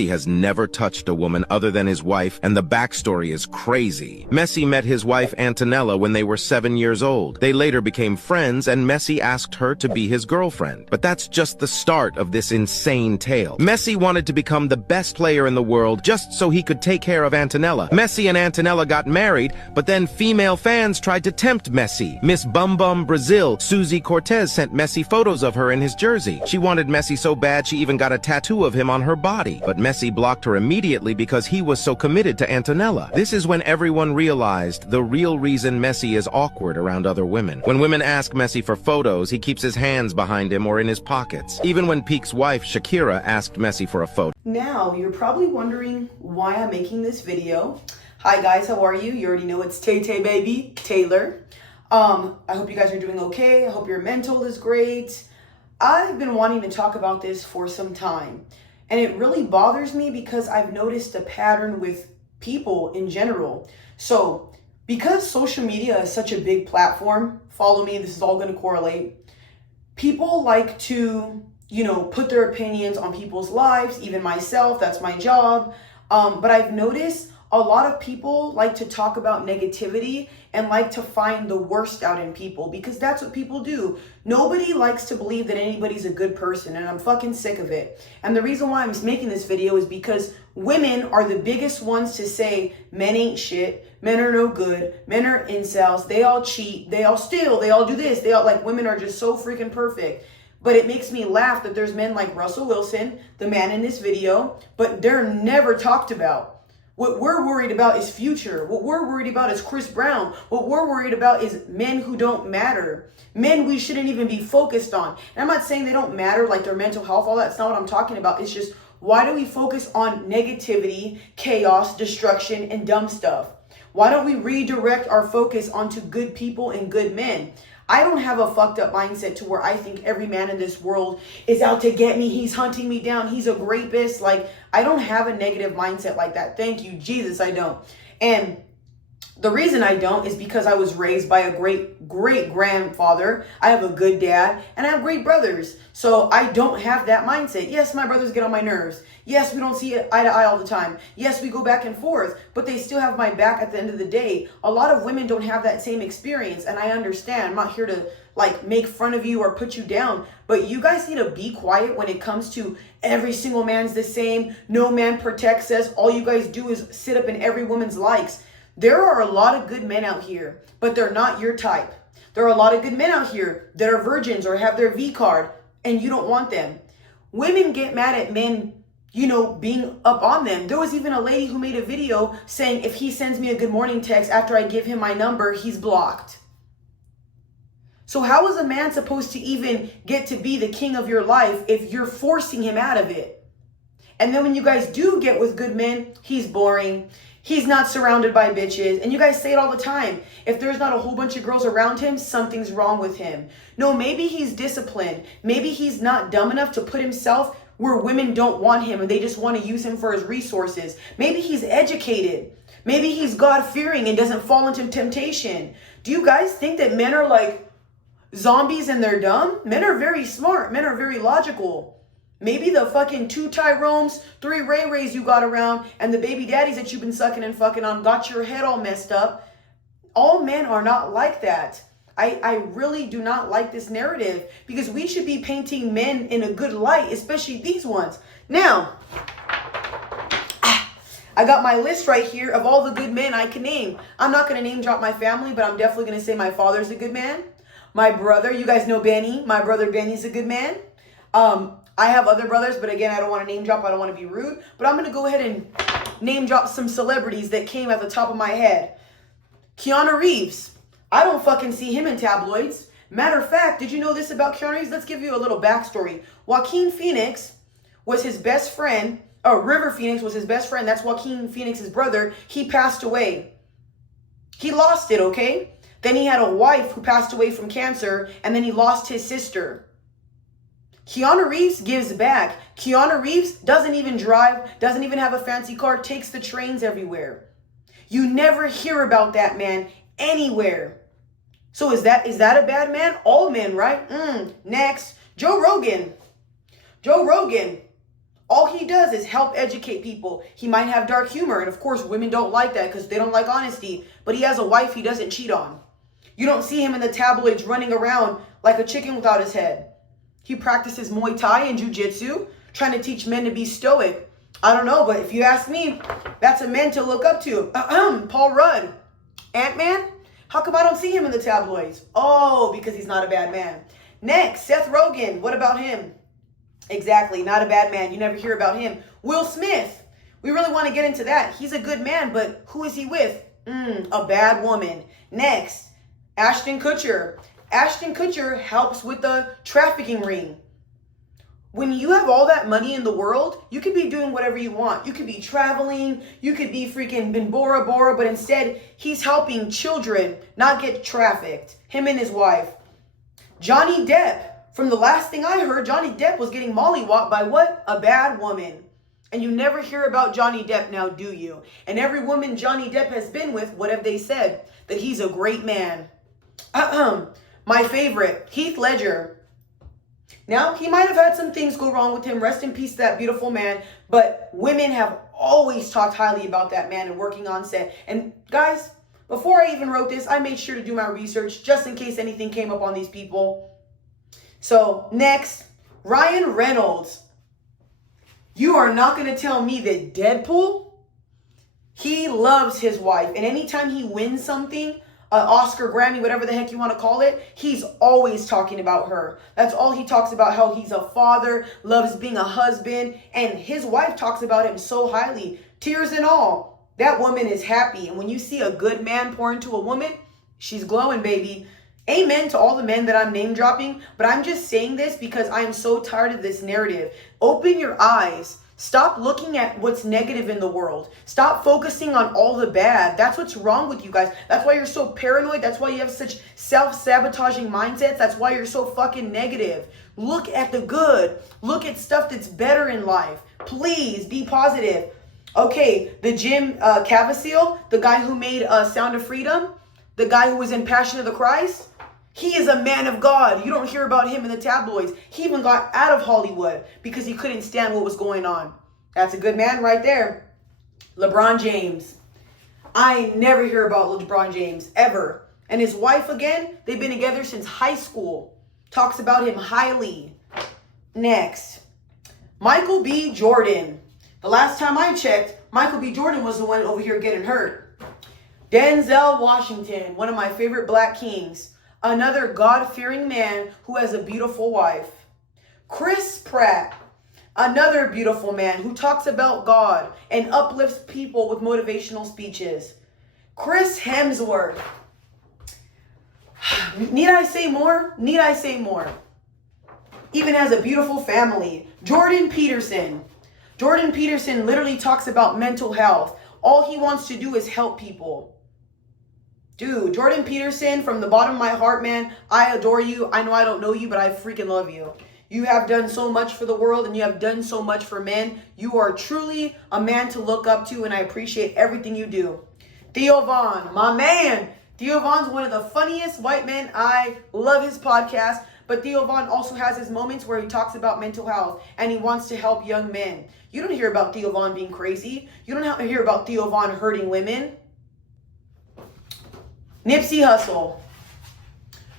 Messi has never touched a woman other than his wife, and the backstory is crazy. Messi met his wife Antonella when they were 7 years old. They later became friends, and Messi asked her to be his girlfriend. But that's just the start of this insane tale. Messi wanted to become the best player in the world just so he could take care of Antonella. Messi and Antonella got married, but then female fans tried to tempt Messi. Miss Bum Bum Brazil, Suzy Cortez, sent Messi photos of her in his jersey. She wanted Messi so bad she even got a tattoo of him on her body. But Messi blocked her immediately because he was so committed to Antonella. This is when everyone realized the real reason Messi is awkward around other women. When women ask Messi for photos, he keeps his hands behind him or in his pockets. Even when Peake's wife, Shakira, asked Messi for a photo. Now, you're probably wondering why I'm making this video. Hi guys, how are you? You already know it's Tay Tay baby, Taylor. I hope you guys are doing okay. I hope your mental is great. I've been wanting to talk about this for some time, and it really bothers me because I've noticed a pattern with people in general. So because social media is such a big platform, follow me, this is all going to correlate. People like to, put their opinions on people's lives, even myself, that's my job. But I've noticed a lot of people like to talk about negativity and like to find the worst out in people because that's what people do. Nobody likes to believe that anybody's a good person, and I'm fucking sick of it. And the reason why I'm making this video is because women are the biggest ones to say men ain't shit, men are no good, men are incels, they all cheat, they all steal, they all do this, women are just so freaking perfect. But it makes me laugh that there's men like Russell Wilson, the man in this video, but they're never talked about. What we're worried about is Future. What we're worried about is Chris Brown. What we're worried about is men who don't matter. Men we shouldn't even be focused on. And I'm not saying they don't matter, like their mental health, all that's not what I'm talking about. It's just, why do we focus on negativity, chaos, destruction, and dumb stuff? Why don't we redirect our focus onto good people and good men? I don't have a fucked up mindset to where I think every man in this world is out to get me. He's hunting me down. He's a rapist. I don't have a negative mindset like that. Thank you, Jesus, I don't. And the reason I don't is because I was raised by a great grandfather. I have a good dad and I have great brothers. So I don't have that mindset. Yes, my brothers get on my nerves. Yes, we don't see eye to eye all the time. Yes, we go back and forth, but they still have my back at the end of the day. A lot of women don't have that same experience, and I understand. I'm not here to make fun of you or put you down, but you guys need to be quiet when it comes to every single man's the same. No man protects us. All you guys do is sit up in every woman's likes. There are a lot of good men out here, but they're not your type. There are a lot of good men out here that are virgins or have their V card, and you don't want them. Women get mad at men, being up on them. There was even a lady who made a video saying if he sends me a good morning text after I give him my number, he's blocked. So how is a man supposed to even get to be the king of your life if you're forcing him out of it? And then when you guys do get with good men, he's boring. He's not surrounded by bitches. And you guys say it all the time. If there's not a whole bunch of girls around him, something's wrong with him. No, maybe he's disciplined. Maybe he's not dumb enough to put himself where women don't want him and they just want to use him for his resources. Maybe he's educated. Maybe he's God-fearing and doesn't fall into temptation. Do you guys think that men are like zombies and they're dumb? Men are very smart. Men are very logical. Maybe the fucking 2 Tyrones, 3 Ray Rays you got around, and the baby daddies that you've been sucking and fucking on got your head all messed up. All men are not like that. I really do not like this narrative because we should be painting men in a good light, especially these ones. Now, I got my list right here of all the good men I can name. I'm not going to name drop my family, but I'm definitely going to say my father's a good man. My brother, you guys know Benny. My brother Benny's a good man. I have other brothers, but again, I don't want to name drop. I don't want to be rude. But I'm going to go ahead and name drop some celebrities that came at the top of my head. Keanu Reeves. I don't fucking see him in tabloids. Matter of fact, did you know this about Keanu Reeves? Let's give you a little backstory. Joaquin Phoenix was his best friend. River Phoenix was his best friend. That's Joaquin Phoenix's brother. He passed away. He lost it, okay? Then he had a wife who passed away from cancer, and then he lost his sister. Keanu Reeves gives back. Keanu Reeves doesn't even drive, doesn't even have a fancy car, takes the trains everywhere. You never hear about that man anywhere. So is that a bad man? All men, right? Next, Joe Rogan. Joe Rogan. All he does is help educate people. He might have dark humor, and of course women don't like that because they don't like honesty, but he has a wife he doesn't cheat on. You don't see him in the tabloids running around like a chicken without his head. He practices Muay Thai and Jiu-Jitsu, trying to teach men to be stoic. I don't know, but if you ask me, that's a man to look up to. Paul Rudd. Ant-Man? How come I don't see him in the tabloids? Oh, because he's not a bad man. Next, Seth Rogen. What about him? Exactly, not a bad man. You never hear about him. Will Smith. We really want to get into that. He's a good man, but who is he with? A bad woman. Next, Ashton Kutcher. Ashton Kutcher helps with the trafficking ring. When you have all that money in the world, you could be doing whatever you want. You could be traveling. You could be freaking bin Bora Bora, but instead, he's helping children not get trafficked. Him and his wife. Johnny Depp. From the last thing I heard, Johnny Depp was getting mollywopped by what? A bad woman. And you never hear about Johnny Depp now, do you? And every woman Johnny Depp has been with, what have they said? That he's a great man. My favorite, Heath Ledger. Now, he might have had some things go wrong with him. Rest in peace to that beautiful man. But women have always talked highly about that man and working on set. And guys, before I even wrote this, I made sure to do my research just in case anything came up on these people. So, next, Ryan Reynolds. You are not going to tell me that Deadpool, he loves his wife. And anytime he wins something, an Oscar, Grammy, whatever the heck you want to call it, he's always talking about her. That's all he talks about, how he's a father, loves being a husband, and his wife talks about him so highly. Tears and all. That woman is happy. And when you see a good man pour into a woman, she's glowing, baby. Amen to all the men that I'm name dropping, but I'm just saying this because I am so tired of this narrative. Open your eyes. Stop looking at what's negative in the world. Stop focusing on all the bad. That's what's wrong with you guys. That's why you're so paranoid. That's why you have such self-sabotaging mindsets. That's why you're so fucking negative. Look at the good. Look at stuff that's better in life. Please be positive. Okay, the Jim Caviezel, the guy who made Sound of Freedom, the guy who was in Passion of the Christ, he is a man of God. You don't hear about him in the tabloids. He even got out of Hollywood because he couldn't stand what was going on. That's a good man right there. LeBron James. I never hear about LeBron James, ever. And his wife, again, they've been together since high school. Talks about him highly. Next, Michael B. Jordan. The last time I checked, Michael B. Jordan was the one over here getting hurt. Denzel Washington, one of my favorite black kings. Another God-fearing man who has a beautiful wife. Chris Pratt, another beautiful man who talks about God and uplifts people with motivational speeches. Chris Hemsworth. Need I say more? Need I say more? Even has a beautiful family. Jordan Peterson. Jordan Peterson literally talks about mental health. All he wants to do is help people. Dude, Jordan Peterson, from the bottom of my heart, man, I adore you. I know I don't know you, but I freaking love you. You have done so much for the world and you have done so much for men. You are truly a man to look up to, and I appreciate everything you do. Theo Von, my man. Theo Von's one of the funniest white men. I love his podcast. But Theo Von also has his moments where he talks about mental health and he wants to help young men. You don't hear about Theo Von being crazy. You don't hear about Theo Von hurting women. Nipsey Hussle.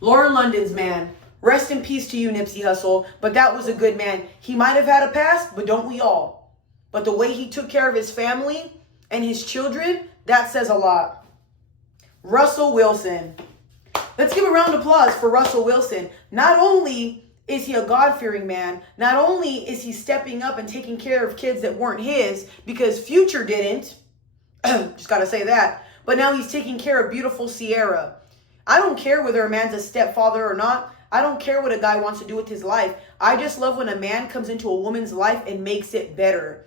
Lauren London's man. Rest in peace to you, Nipsey Hussle. But that was a good man. He might have had a past, but don't we all? But the way he took care of his family and his children, that says a lot. Russell Wilson. Let's give a round of applause for Russell Wilson. Not only is he a God-fearing man, not only is he stepping up and taking care of kids that weren't his, because Future didn't, just gotta say that, but now he's taking care of beautiful Sierra. I don't care whether a man's a stepfather or not. I don't care what a guy wants to do with his life. I just love when a man comes into a woman's life and makes it better.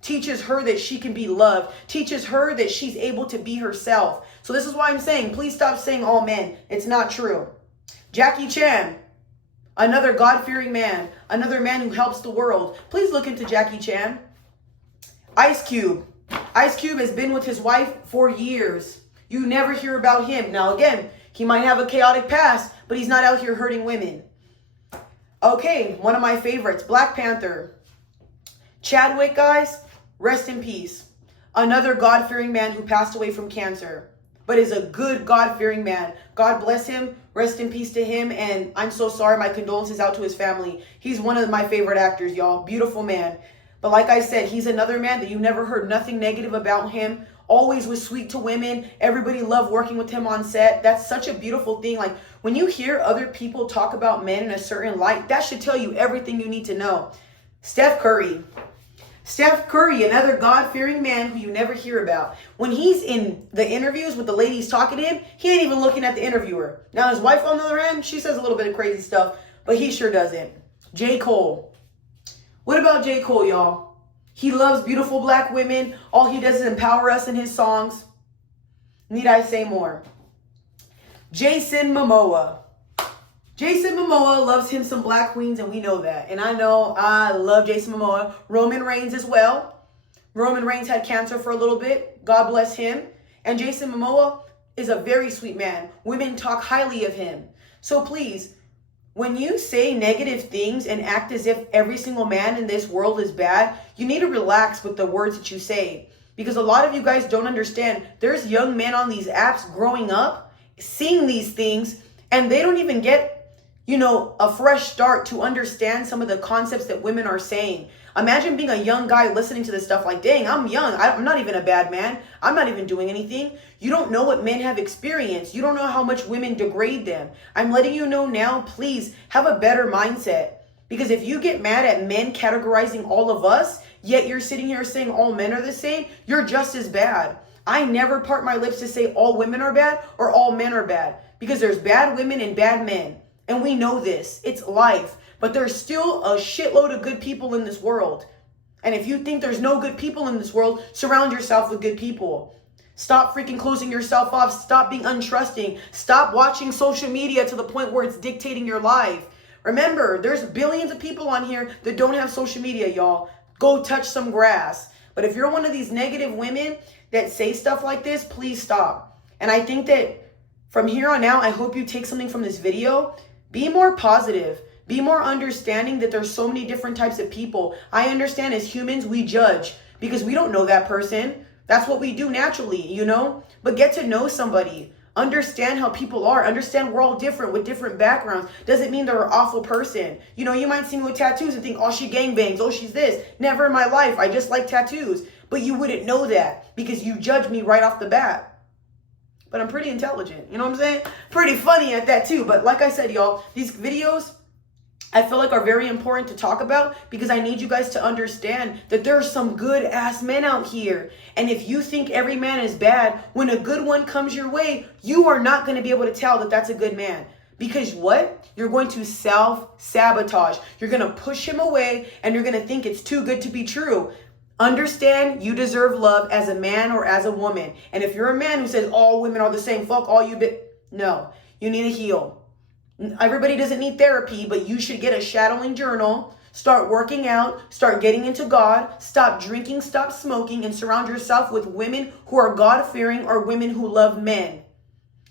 Teaches her that she can be loved. Teaches her that she's able to be herself. So this is why I'm saying, please stop saying all men. It's not true. Jackie Chan. Another God-fearing man. Another man who helps the world. Please look into Jackie Chan. Ice Cube. Ice Cube has been with his wife for years. You never hear about him. Now again, he might have a chaotic past, but he's not out here hurting women. Okay, one of my favorites, Black Panther. Chadwick, guys, rest in peace. Another God-fearing man who passed away from cancer, but is a good God-fearing man. God bless him. Rest in peace to him. And I'm so sorry. My condolences out to his family. He's one of my favorite actors, y'all. Beautiful man. But like I said, he's another man that you never heard nothing negative about him. Always was sweet to women. Everybody loved working with him on set. That's such a beautiful thing. Like when you hear other people talk about men in a certain light, that should tell you everything you need to know. Steph Curry. Steph Curry, another God-fearing man who you never hear about. When he's in the interviews with the ladies talking to him, he ain't even looking at the interviewer. Now his wife, on the other hand, she says a little bit of crazy stuff, but he sure doesn't. J. Cole. What about J. Cole, y'all? He loves beautiful black women. All he does is empower us in his songs. Need I say more? Jason Momoa. Jason Momoa loves him some black queens, and we know that. And I know I love Jason Momoa. Roman Reigns as well. Roman Reigns had cancer for a little bit. God bless him. And Jason Momoa is a very sweet man. Women talk highly of him. So please, when you say negative things and act as if every single man in this world is bad, you need to relax with the words that you say. Because a lot of you guys don't understand. There's young men on these apps growing up, seeing these things, and they don't even get a fresh start to understand some of the concepts that women are saying. Imagine being a young guy listening to this stuff like, dang, I'm young. I'm not even a bad man. I'm not even doing anything. You don't know what men have experienced. You don't know how much women degrade them. I'm letting you know now, please have a better mindset. Because if you get mad at men categorizing all of us, yet you're sitting here saying all men are the same, you're just as bad. I never part my lips to say all women are bad or all men are bad. Because there's bad women and bad men. And we know this. It's life. But there's still a shitload of good people in this world. And if you think there's no good people in this world, surround yourself with good people. Stop freaking closing yourself off. Stop being untrusting. Stop watching social media to the point where it's dictating your life. Remember, there's billions of people on here that don't have social media, y'all. Go touch some grass. But if you're one of these negative women that say stuff like this, please stop. And I think that from here on out, I hope you take something from this video. Be more positive. Be more understanding that there's so many different types of people. I understand as humans, we judge because we don't know that person. That's what we do naturally, But get to know somebody. Understand how people are. Understand we're all different with different backgrounds. Doesn't mean they're an awful person. You might see me with tattoos and think, oh, she gangbangs. Oh, she's this. Never in my life. I just like tattoos. But you wouldn't know that because you judge me right off the bat. But I'm pretty intelligent. You know what I'm saying? Pretty funny at that too. But like I said, y'all, these videos, I feel like are very important to talk about because I need you guys to understand that there are some good ass men out here. And if you think every man is bad, when a good one comes your way, you are not going to be able to tell that that's a good man. Because what? You're going to self-sabotage. You're going to push him away and you're going to think it's too good to be true. Understand you deserve love as a man or as a woman. And if you're a man who says all women are the same, fuck all you no, you need to heal. Everybody doesn't need therapy, but you should get a shadowing journal, start working out, start getting into God, stop drinking, stop smoking, and surround yourself with women who are God-fearing or women who love men.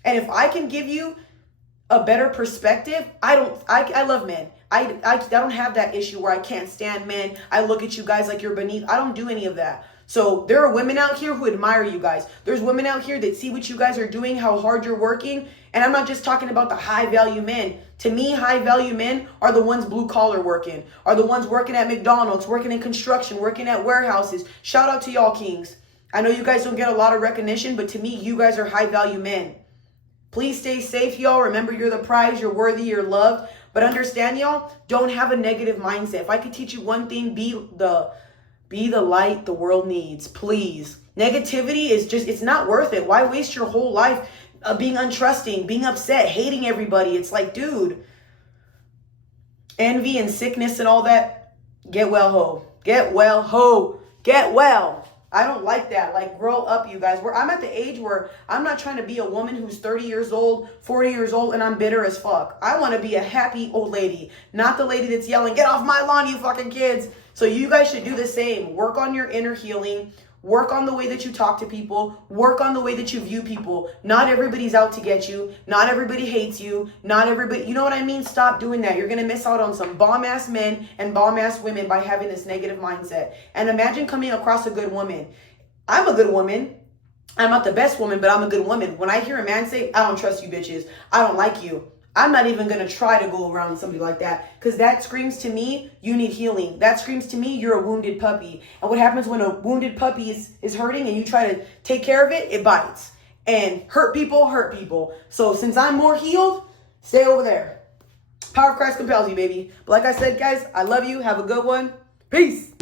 And if I can give you a better perspective, I love men. I don't have that issue where I can't stand men. I look at you guys like you're beneath. I don't do any of that. So there are women out here who admire you guys. There's women out here that see what you guys are doing, how hard you're working. And I'm not just talking about the high value men. To me, high value men are the ones blue collar working, are the ones working at McDonald's, working in construction, working at warehouses. Shout out to y'all kings. I know you guys don't get a lot of recognition, but to me, you guys are high value men. Please stay safe, y'all. Remember, you're the prize, you're worthy, you're loved. But understand, y'all, don't have a negative mindset. If I could teach you one thing, be the light the world needs, please. Negativity is it's not worth it. Why waste your whole life being untrusting, being upset, hating everybody? It's like, dude, envy and sickness and all that, get well, ho. Get well, ho. Get well. I don't like that. Like, grow up, you guys. I'm at the age where I'm not trying to be a woman who's 30 years old, 40 years old, and I'm bitter as fuck. I want to be a happy old lady, not the lady that's yelling, get off my lawn, you fucking kids. So you guys should do the same. Work on your inner healing. Work on the way that you talk to people. Work on the way that you view people. Not everybody's out to get you. Not everybody hates you. Not everybody, you know what I mean? Stop doing that. You're going to miss out on some bomb-ass men and bomb-ass women by having this negative mindset. And imagine coming across a good woman. I'm a good woman. I'm not the best woman, but I'm a good woman. When I hear a man say, I don't trust you bitches, I don't like you, I'm not even going to try to go around somebody like that, because that screams to me, you need healing. That screams to me, you're a wounded puppy. And what happens when a wounded puppy is hurting and you try to take care of it? It bites. And hurt people. So since I'm more healed, stay over there. Power of Christ compels you, baby. But like I said, guys, I love you. Have a good one. Peace.